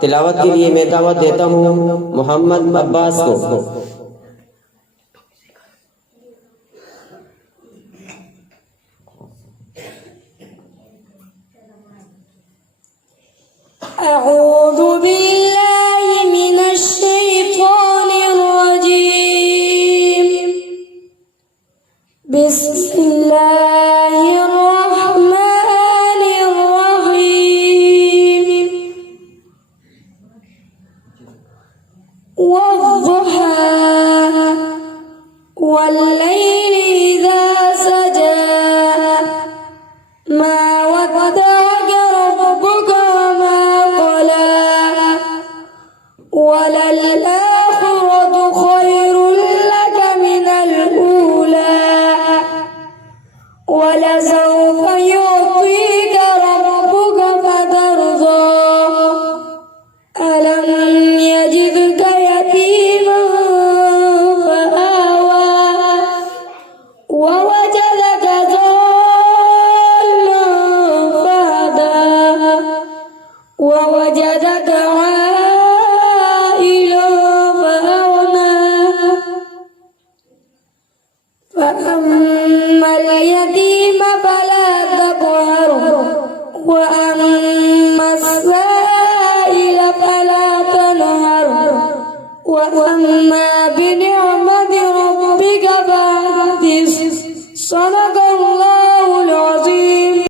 तिलावत के लिए मैं दावत देता हूँ मोहम्मद अब्बास को। أعوذ بالله من الشيطان الرجيم بسم الله الرحمن الرحيم والضحى والليل إذا سجى ما ودعك ربك وما قلى وللآخرة خير لك من الأولى ولسوف يعطيك ربك فترضى ألم يجدك يتيما فآوى ووجدك ضالا فهدى ووجدك عائلا فأغنى فأما اليتيم فلا تقهر وأما السائل فلا تنهر وأما بنعمة ربك فحدث. صدق